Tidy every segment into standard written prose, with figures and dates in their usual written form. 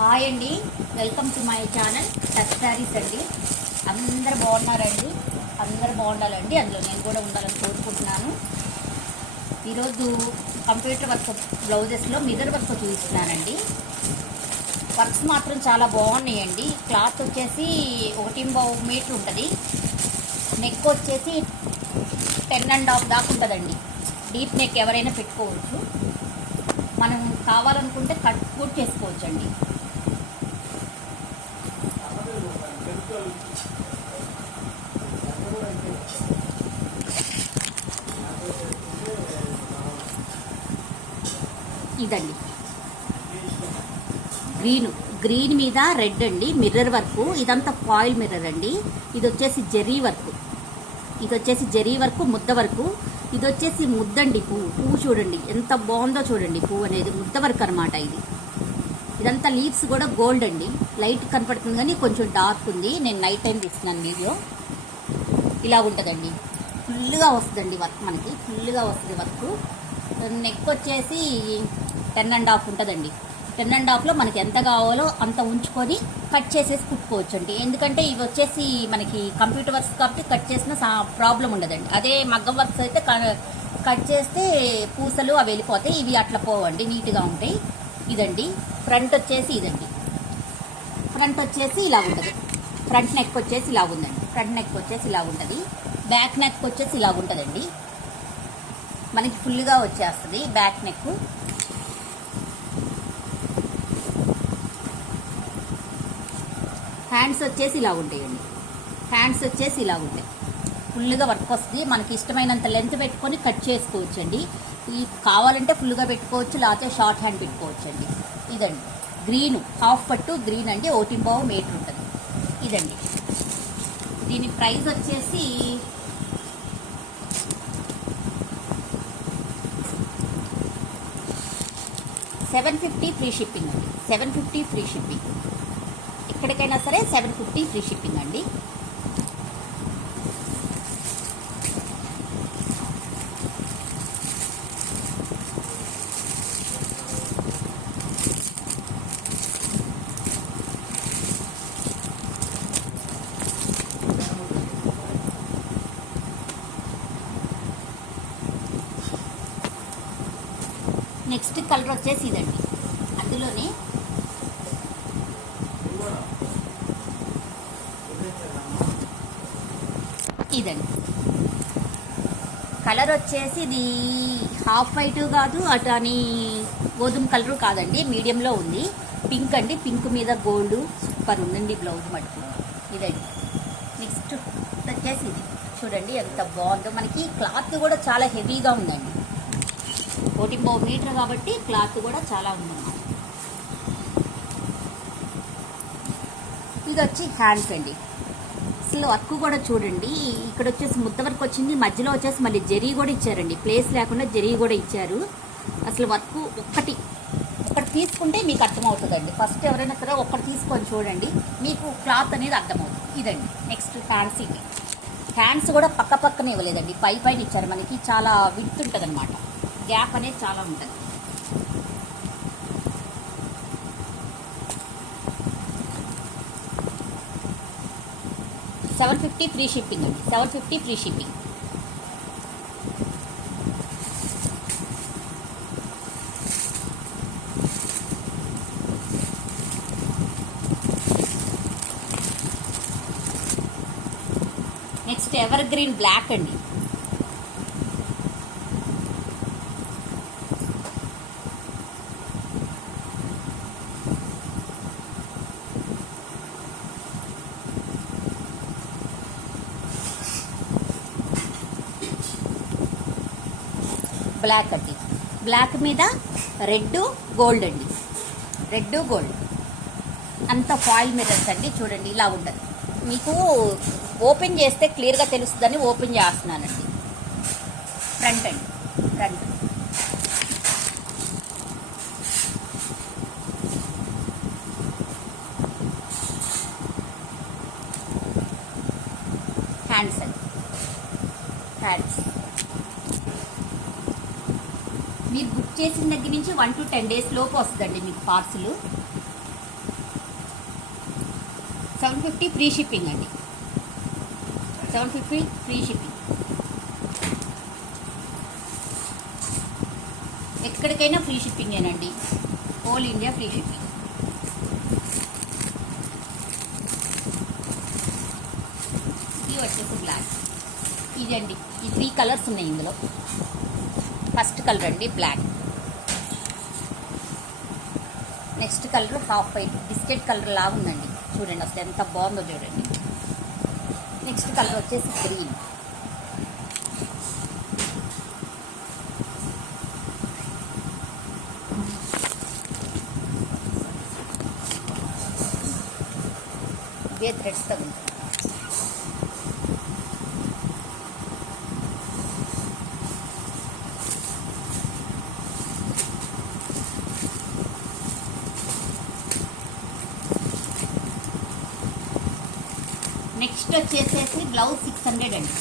Hi అండి, welcome to my channel touch saris అండి. అందరు బాగున్నారండి, అందరు బాగుండాలండి, అందులో నేను కూడా ఉండాలని కోరుకుంటున్నాను. ఈరోజు కంప్యూటర్ వర్క్ బ్లౌజెస్లో మిర్రర్ వర్క్ చూపిస్తున్నానండి. వర్క్స్ మాత్రం చాలా బాగున్నాయండి. క్లాత్ వచ్చేసి 1.5 మీటర్ ఉంటుంది. నెక్ వచ్చేసి 10.5 దాకా ఉంటుందండి. డీప్ నెక్ ఎవరైనా పెట్టుకోవచ్చు. మనం కావాలనుకుంటే కట్ కూడా చేసుకోవచ్చండి. ఇదండి గ్రీన్ మీద రెడ్ అండి, మిర్రర్ వర్క్. ఇదంతా ఫాయిల్ మిర్రర్ అండి. ఇది వచ్చేసి జరీ వర్క్, ముద్ద వర్క్. ఇది వచ్చేసి ముద్దండి, పువ్వు చూడండి ఎంత బాగుందో చూడండి. పువ్వు అనేది ముద్ద వర్క్ అనమాట. ఇదంతా లీవ్స్ కూడా గోల్డ్ అండి. లైట్ కనపడుతుంది కానీ కొంచెం డార్క్ ఉంది. నేను నైట్ టైం తీస్తున్నాను వీడియో. ఇలా ఉంటుందండి, ఫుల్గా వస్తుందండి వర్క్. మనకి ఫుల్గా వస్తుంది వర్క్. నెక్ వచ్చేసి 10.5 ఉంటుందండి. 10.5లో మనకి ఎంత కావాలో అంత ఉంచుకొని కట్ చేసేసి కుట్టుకోవచ్చు అండి. ఎందుకంటే ఇవి వచ్చేసి మనకి కంప్యూటర్ వర్క్స్ కాబట్టి కట్ చేసిన ప్రాబ్లం ఉండదండి. అదే మగ్గం వర్క్స్ అయితే కట్ చేస్తే పూసలు అవి వెళ్ళిపోతాయి. ఇవి అట్లా పోవండి, నీట్గా ఉంటాయి. ఇదండి ఫ్రంట్ వచ్చేసి ఫ్రంట్ వచ్చేసి ఇలా ఉంటుంది. ఫ్రంట్ నెక్ వచ్చేసి ఇలా ఉందండి. ఫ్రంట్ నెక్ వచ్చేసి ఇలా ఉంటుంది. బ్యాక్ నెక్ వచ్చేసి ఇలా ఉంటుందండి. మనకి ఫుల్గా వచ్చేస్తుంది బ్యాక్ నెక్. హ్యాండ్స్ వచ్చేసి ఇలా ఉంటాయండి. హ్యాండ్స్ వచ్చేసి ఇలా ఉంటాయి. ఫుల్గా వర్క్ వస్తుంది. మనకి ఇష్టమైనంత లెంత్ పెట్టుకొని కట్ చేసుకోవచ్చండి. ఈ కావాలంటే ఫుల్గా పెట్టుకోవచ్చు, లేకపోతే షార్ట్ హ్యాండ్ పెట్టుకోవచ్చండి. ఇదండి గ్రీన్, హాఫ్ పట్టు గ్రీన్ అండి. 1.5 మీటర్ ఉంటుంది. ఇదండి దీని ప్రైస్ వచ్చేసి $750 ఫ్రీ షిప్పింగ్ అండి. $750 ఫ్రీ షిప్పింగ్. ఎక్కడికైనా సరే $750 ఫ్రీ షిప్పింగ్ అండి. నెక్స్ట్ కలర్ వచ్చేసి ఇదండి. అందులోనే ఇదండి కలర్ వచ్చేసి ఇది హాఫ్ వైట్ కాదు, అటు అని గోధుమ కలరు కాదండి, మీడియంలో ఉంది. పింక్ అండి, పింక్ మీద గోల్డ్. సూపర్ ఉందండి బ్లౌజ్ మటుకు. ఇదండి నెక్స్ట్ వచ్చేసి ఇది చూడండి ఎంత బాగుందో. మనకి క్లాత్ కూడా చాలా హెవీగా ఉందండి. 1.5 మీటర్ కాబట్టి క్లాత్ కూడా చాలా ఉందన్నమాట. ఇది వచ్చి హ్యాండ్స్ అండి. అసలు వర్క్ కూడా చూడండి. ఇక్కడ వచ్చేసి ముద్ద వర్క్ వచ్చింది, మధ్యలో వచ్చేసి మళ్ళీ జరీ కూడా ఇచ్చారండి. ప్లేస్ లేకుండా జరీ కూడా ఇచ్చారు. అసలు వర్క్ ఒక్కటి తీసుకుంటే మీకు అర్థమవుతుందండి. ఫస్ట్ ఎవరైనా సరే ఒక్కటి తీసుకొని చూడండి, మీకు క్లాత్ అనేది అర్థమవుతుంది. ఇదండి నెక్స్ట్ హ్యాండ్స్. ఇది హ్యాండ్స్ కూడా పక్కనే ఇవ్వలేదండి, పైన ఇచ్చారు. మనకి చాలా విడ్త్ ఉంటుంది అనమాట. గ్యాప్ అనేది చాలా ఉంటుంది. $750 ఫ్రీ షిప్పింగ్ అండి. $750 free shipping. Next evergreen black అండి. బ్లాక్ అండి. బ్లాక్ మీద రెడ్ గోల్డ్ అండి. రెడ్ గోల్డ్ అంత ఫాయిల్ మిర్రర్స్ అండి. చూడండి ఇలా ఉంటుంది. మీకు ఓపెన్ చేస్తే క్లియర్గా తెలుస్తుందని ఓపెన్ చేస్తున్నానండి. ఫ్రంట్ అండి, ఫ్రంట్. హ్యాండ్స్ అండి. హ్యాండ్స్ మీరు బుక్ చేసిన దగ్గర నుంచి 1 to 10 days లోపు వస్తుందండి మీకు పార్సిల్. 750 ఫ్రీ షిప్పింగ్ అండి. 750 ఫ్రీ షిప్పింగ్. ఎక్కడికైనా ఫ్రీ షిప్పింగేనండి. All India free shipping. ఇది వచ్చేసి బ్లాక్. ఇదండి, ఈ 3 కలర్స్ ఉన్నాయి ఇందులో. ఫస్ట్ కలర్ అండి black. Next colour half white, biscuit colour లాగా ఉందండి. చూడండి అసలు ఎంత బాగుందో చూడండి. నెక్స్ట్ కలర్ వచ్చేసి గ్రీన్. ఇవే థ్రెడ్స్ తగులుతాయి. నెక్స్ట్ వచ్చేసేసి బ్లౌజ్ 600 అండి.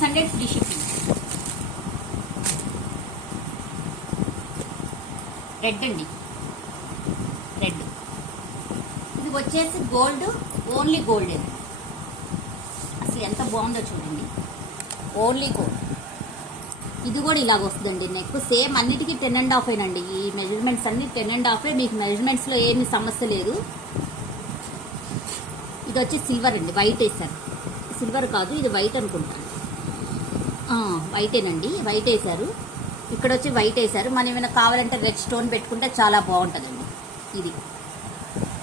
600 ఫ్రీ షిప్పింగ్. రెడ్ అండి, రెడ్. ఇది వచ్చేసి గోల్డ్, ఓన్లీ గోల్డ్ అండి. అసలు ఎంత బాగుందో చూడండి, ఓన్లీ గోల్డ్. ఇది కూడా ఇలాగ వస్తుందండి. నెక్ సేమ్ అన్నిటికీ 10.5 అండి. ఈ మెజర్మెంట్స్ అన్ని 10.5. మీకు మెజర్మెంట్స్లో ఏమి సమస్య లేదు. ఇది వచ్చి సిల్వర్ అండి, వైట్ వేసారు. సిల్వర్ కాదు, ఇది వైట్ అనుకుంటాను. వైటేనండి, వైట్ వేసారు. ఇక్కడ వచ్చి వైట్ వేసారు. మనం ఏమైనా కావాలంటే రెడ్ స్టోన్ పెట్టుకుంటే చాలా బాగుంటుందండి. ఇది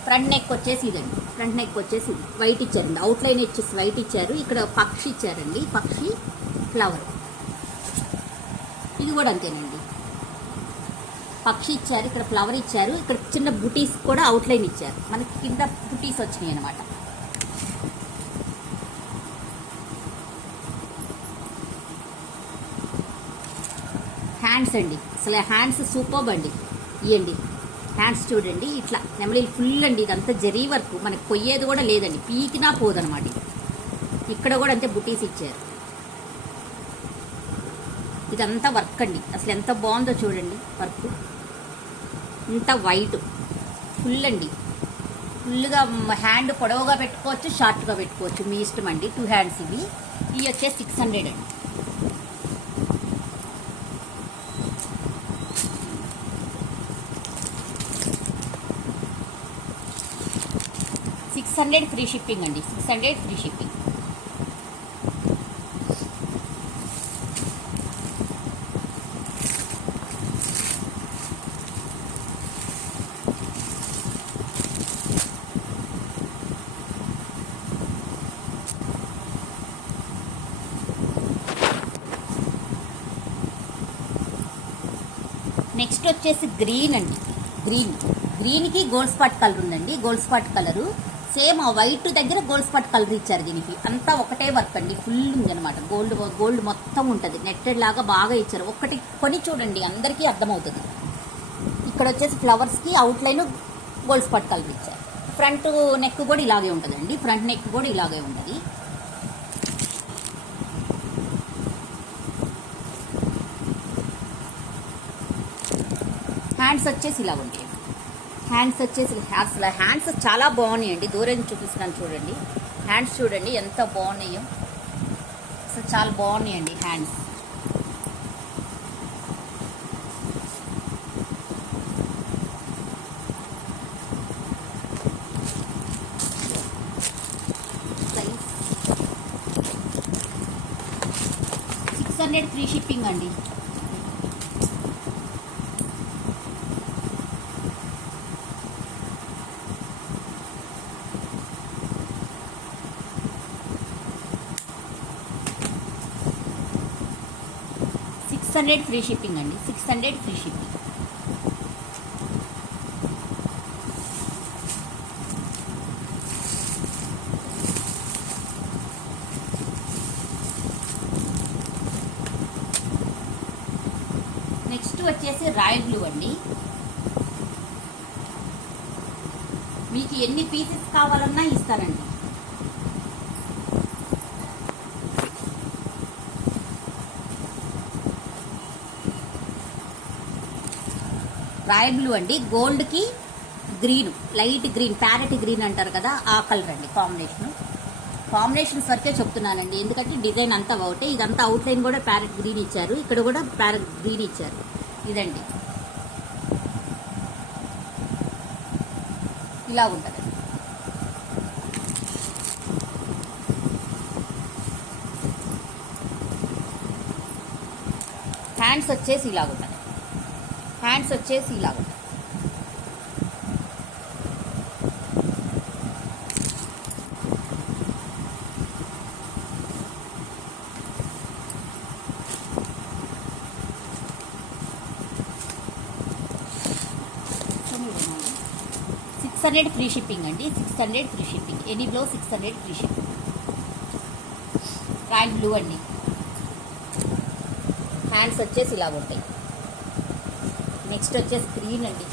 ఫ్రంట్ నెక్ వచ్చేసి ఇదండి. ఫ్రంట్ నెక్ వచ్చేసి ఇది వైట్ ఇచ్చారండి. అవుట్లైన్ వచ్చేసి వైట్ ఇచ్చారు. ఇక్కడ పక్షి ఇచ్చారండి, పక్షి ఫ్లవర్. ఇది కూడా అంతేనండి, పక్షి ఇచ్చారు, ఇక్కడ ఫ్లవర్ ఇచ్చారు. ఇక్కడ చిన్న బుటీస్ కూడా అవుట్లైన్ ఇచ్చారు. మనకి కింద బుటీస్ వచ్చినాయి అనమాట. హ్యాండ్స్ అండి, అసలు హ్యాండ్స్ సూపర్బ్ అండి. ఇవ్వండి హ్యాండ్స్ చూడండి, ఇట్లా నెమలీలు ఫుల్ అండి. ఇదంతా జరీ వర్క్, మనకి పొయ్యేది కూడా లేదండి, పీకినా పోదనమాట. ఇక్కడ కూడా అంతే బుటీస్ ఇచ్చారు. ఇదంతా వర్క్ అండి. అసలు ఎంత బాగుందో చూడండి వర్క్. ఇంత వైట్ ఫుల్ అండి. ఫుల్గా హ్యాండ్ పొడవుగా పెట్టుకోవచ్చు, షార్ట్గా పెట్టుకోవచ్చు, మీ ఇష్టం అండి. 2 హ్యాండ్స్ ఇవి. ఇవి వచ్చేసి 600 అండి. 600 ఫ్రీ షిప్పింగ్ అండి. 600 ఫ్రీ షిప్పింగ్. నెక్స్ట్ వచ్చేసి గ్రీన్ అండి. గ్రీన్కి గోల్డ్ స్పాట్ కలర్ ఉందండి. గోల్డ్ స్పాట్ కలరు సేమ్ ఆ వైట్ దగ్గర గోల్డ్ స్పాట్ కలర్ ఇచ్చారు. దీనికి అంతా ఒకటే వర్క్ అండి, ఫుల్ ఉంది అనమాట. గోల్డ్ మొత్తం ఉంటుంది, నెట్టెడ్ లాగా బాగా ఇచ్చారు. ఒక్కటి కొని చూడండి, అందరికీ అర్థమవుతుంది. ఇక్కడ వచ్చేసి ఫ్లవర్స్కి అవుట్లైన్ గోల్డ్ స్పాట్ కలర్ ఇచ్చారు. ఫ్రంట్ నెక్ కూడా ఇలాగే ఉంటుందండి. ఫ్రంట్ నెక్ కూడా ఇలాగే ఉంటుంది. హ్యాండ్స్ వచ్చేసి ఇలా ఉంటాయి. హ్యాండ్స్ చాలా బాగున్నాయండి. దూరం చూపిస్తున్నాను చూడండి. హ్యాండ్స్ చూడండి ఎంత బాగున్నాయో, అసలు చాలా బాగున్నాయండి హ్యాండ్స్. ప్రైస్ 600 ఫ్రీ షిప్పింగ్ అండి. $600 ఫ్రీ షిప్పింగ్ అండి. 600 ఫ్రీ షిప్పింగ్. నెక్స్ట్ వచ్చేసి రాయల్ బ్లూ అండి. మీకు ఎన్ని పీసెస్ కావాలన్నా ఇస్తానండి. రాయల్ బ్లూ అండి. గోల్డ్కి green, light green, parrot green అంటారు కదా, ఆ కలర్ అండి కాంబినేషన్స్ వరకే చెప్తున్నానండి, ఎందుకంటే డిజైన్ అంతా ఒకటే. ఇదంతా అవుట్లైన్ కూడా ప్యారెట్ గ్రీన్ ఇచ్చారు, ఇక్కడ కూడా ప్యారెట్ గ్రీన్ ఇచ్చారు. ఇదండి, ఇలా ఉంటుంది. హ్యాండ్స్ వచ్చేసి ఇలా ఉంటుంది, $600 ఫ్రీ షిప్పింగ్ అండి, 600 free shipping. Any blouse 600 free shipping. Royal blue అండి, హ్యాండ్స్ వచ్చేసి ఇలా ఉంటాయి. నెక్స్ట్ వచ్చేసి గ్రీన్ అండి,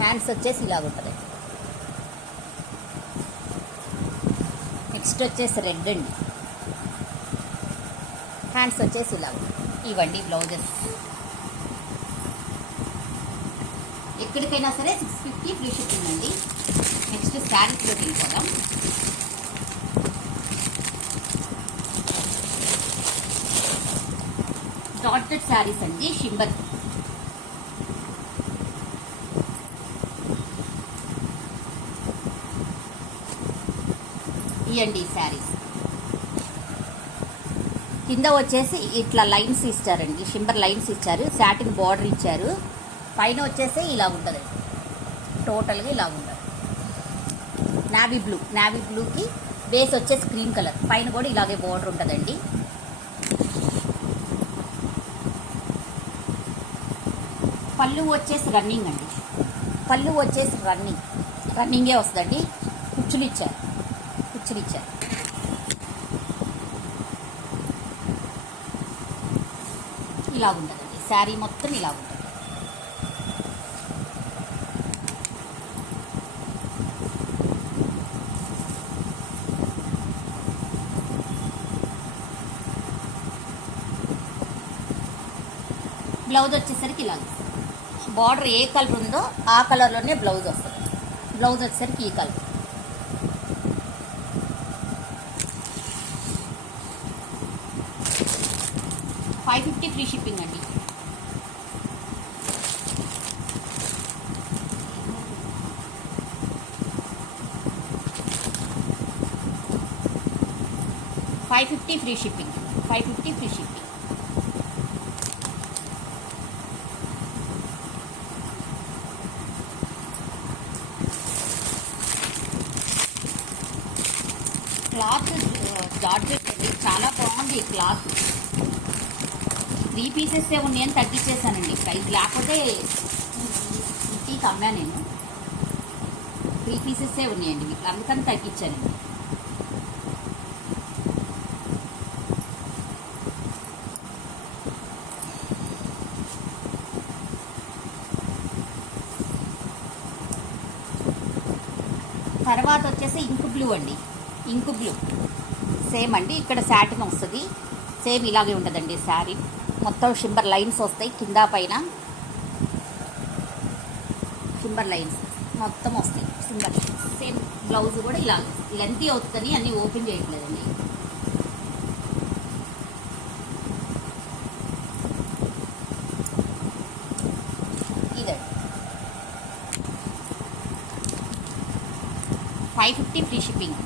హ్యాండ్స్ వచ్చేసి ఇలా ఉంటుంది. నెక్స్ట్ వచ్చేసి రెడ్ అండి, హ్యాండ్స్ వచ్చేసి ఇలా ఉంటాయి. ఇవ్వండి బ్లౌజెస్. ఎక్కడికైనా సరే 650 ఫ్రీ షిప్పింగ్ అండి. నెక్స్ట్ శారీస్లోకి వెళ్ళిపోదాం. డాటెడ్ శారీస్ అండి, షింబర్. ఇవ్వండి శారీస్. కింద వచ్చేసి ఇట్లా లైన్స్ ఇచ్చారండి, షింబర్ లైన్స్ ఇచ్చారు, సాటిన్ బార్డర్ ఇచ్చారు. పైన వచ్చేసి ఇలా ఉంటుంది, టోటల్గా ఇలా ఉంటుంది. నావీ బ్లూకి బేస్ వచ్చేసి క్రీమ్ కలర్, పైన కూడా ఇలాగే బార్డర్ ఉంటుందండి. పళ్ళు వచ్చేసి రన్నింగ్ అండి, రన్నింగే వస్తుందండి. కుచ్చులు ఇచ్చారు. ఇలా ఉంటుందండి, శారీ మొత్తం ఇలా ఉంటుంది. బ్లౌజ్ వచ్చేసరికి ఇలా బార్డర్ ఏ కలర్ ఉందో ఆ కలర్లోనే బ్లౌజ్ వస్తుంది. బ్లౌజ్ వచ్చేసరికి ఈ కలర్. $550 ఫ్రీ షిప్పింగ్ అండి. $550 ఫ్రీ షిప్పింగ్. క్లాత్ జార్జెట్ అండి, చాలా బాగుంది క్లాత్. 3 పీసెస్ ఉన్నాయని తగ్గించేసానండి ప్రైస్, లేకపోతే ఇంటికి అమ్మా నేను. 3 పీసెస్ ఉన్నాయండి మీకు, అందుకని తగ్గించానండి. తర్వాత వచ్చేసి ఇంక్ బ్లూ అండి, సేమ్ అండి. ఇక్కడ సాటిన్ వస్తుంది, సేమ్ ఇలాగే ఉంటుందండి శారీ మొత్తం. షింబర్ లైన్స్ వస్తాయి కింద పైన, షింబర్ లైన్స్ మొత్తం వస్తాయి. షింబర్ సేమ్ బ్లౌజ్ కూడా ఇలా లెంతీ అవుతుంది, అన్నీ ఓపెన్ చేయట్లేదండి. ఇదండి, $550 ఫ్రీ షిప్పింగ్.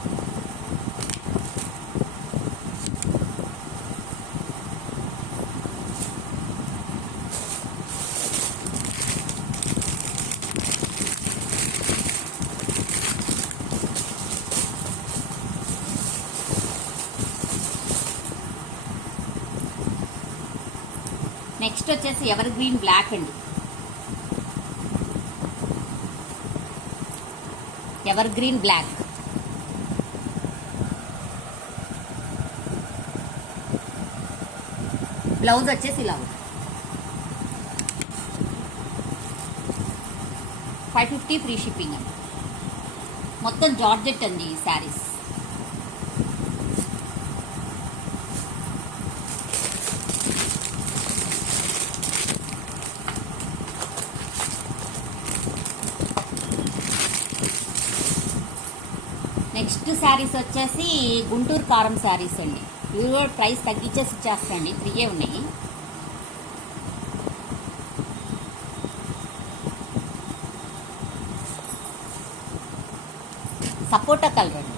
నెక్స్ట్ వచ్చేసి ఎవర్ గ్రీన్ బ్లాక్ అండి, ఎవర్ గ్రీన్ బ్లాక్. బ్లౌజ్ వచ్చేసి ఇలా ఉంది. 550 ఫ్రీ షిప్పింగ్ అండి. మొత్తం జార్జెట్ అండి ఈ శారీస్. నెక్స్ట్ శారీస్ వచ్చేసి గుంటూరు కారం శారీస్ అండి. ఇవి కూడా ప్రైస్ తగ్గించేసి ఇచ్చేస్తాయండి. 3 ఉన్నాయి. సపోటా కలర్ అండి.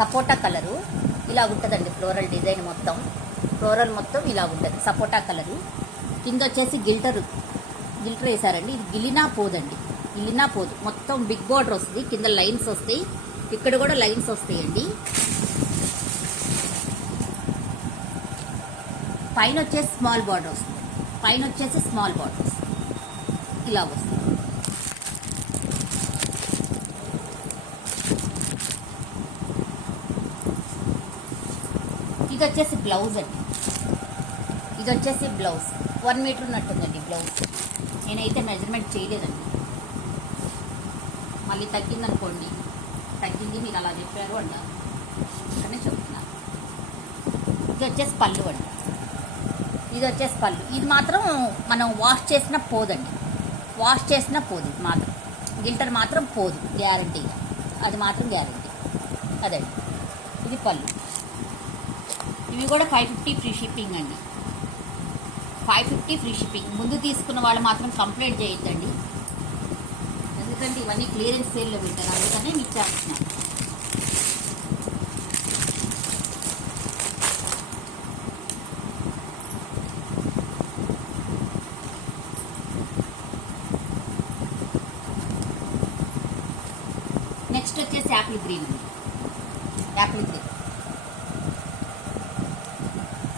సపోటా కలరు ఇలా ఉంటుందండి. ఫ్లోరల్ డిజైన్ మొత్తం, ఫ్లోరల్ మొత్తం ఇలా ఉంటుంది. సపోటా కలరు కింద వచ్చేసి గిల్టర్ వేసారండి. ఇది గిలినా పోదండి, గిలినా పోదు. మొత్తం బిగ్ బార్డర్ వస్తుంది. కింద లైన్స్ వస్తాయి, ఇక్కడ కూడా లైన్స్ వస్తాయండి. పైన వచ్చేసి స్మాల్ బార్డర్ వస్తుంది. పైన వచ్చేసి స్మాల్ బార్డర్ వస్తుంది. ఇలా వస్తుంది. ఇది వచ్చేసి బ్లౌజ్ అండి. ఇది వచ్చేసి బ్లౌజ్ 1 మీటర్ ఉన్నట్టుందండి బ్లౌజ్. నేనైతే మెజర్మెంట్ చేయలేదండి. మళ్ళీ తగ్గిందనుకోండి, తగ్గింది మీరు అలా చెప్పారు అంట అనే చెప్తున్నా. ఇది వచ్చేసి పళ్ళు అంట. ఇది వచ్చేసి పళ్ళు. ఇది మాత్రం మనం వాష్ చేసిన పోదండి. వాష్ చేసిన పోదు. ఇది మాత్రం గిల్టర్ మాత్రం పోదు గ్యారంటీగా. అది మాత్రం గ్యారంటీ. అదండి ఇది పళ్ళు. ఇవి కూడా 550 ఫ్రీ షిప్పింగ్ అండి. 550 ఫ్రీ షిప్పింగ్. ముందు తీసుకున్న వాళ్ళు మాత్రం కంప్లైంట్ చేయొద్దండి, ఎందుకంటే ఇవన్నీ క్లియరెన్స్ సేల్లో పెట్టారు. అందుకనే మీకు చేస్తున్నాను. నెక్స్ట్ వచ్చేసి యాపిల్ గ్రీన్ అండి. యాపిల్ గ్రీన్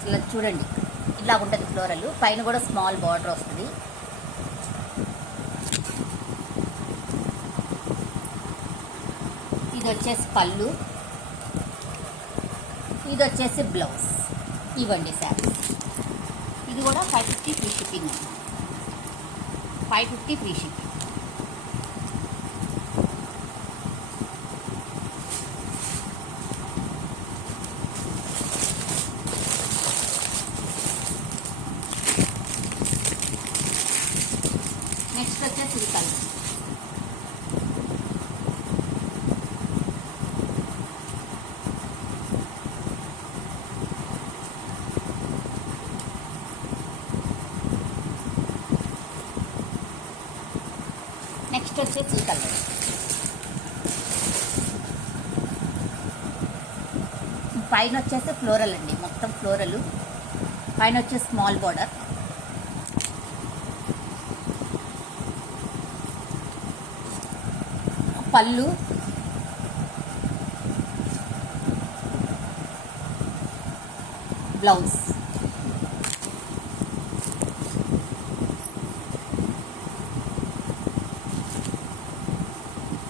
ఇలా చూడండి, ఇలా ఉంటుంది ఫ్లోరల్. పైన కూడా స్మాల్ బార్డర్ వస్తుంది. ఇది వచ్చేసి పళ్ళు, ఇది వచ్చేసి బ్లౌజ్. ఇవ్వండి శారీస్. ఇది కూడా 550 ఫ్రీ షిప్పింగ్ అండి. 550 ఫ్రీ షిప్పింగ్. నెక్స్ట్ వచ్చేసి ఇది కలర్. నెక్స్ట్ వచ్చేసి ఈ కలర్. పైన వచ్చేసి ఫ్లోరల్ అండి. మొత్తం ఫ్లోరల్. పైన వచ్చేసి స్మాల్ బార్డర్. పళ్ళు, బ్లౌజ్.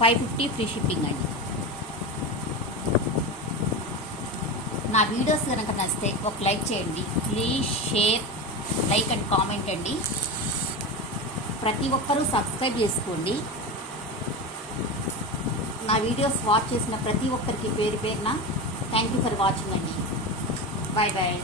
$550 ఫ్రీ షిప్పింగ్ అండి. నా వీడియోస్ కనుక నచ్చితే ఒక లైక్ చేయండి. Please share, like and comment అండి. ప్రతి ఒక్కరూ సబ్స్క్రైబ్ చేసుకోండి. నా వీడియోస్ వాచ్ చేసిన ప్రతి ఒక్కరికి పేరు పేరున థ్యాంక్ యూ ఫర్ వాచింగ్ అండి. Bye bye.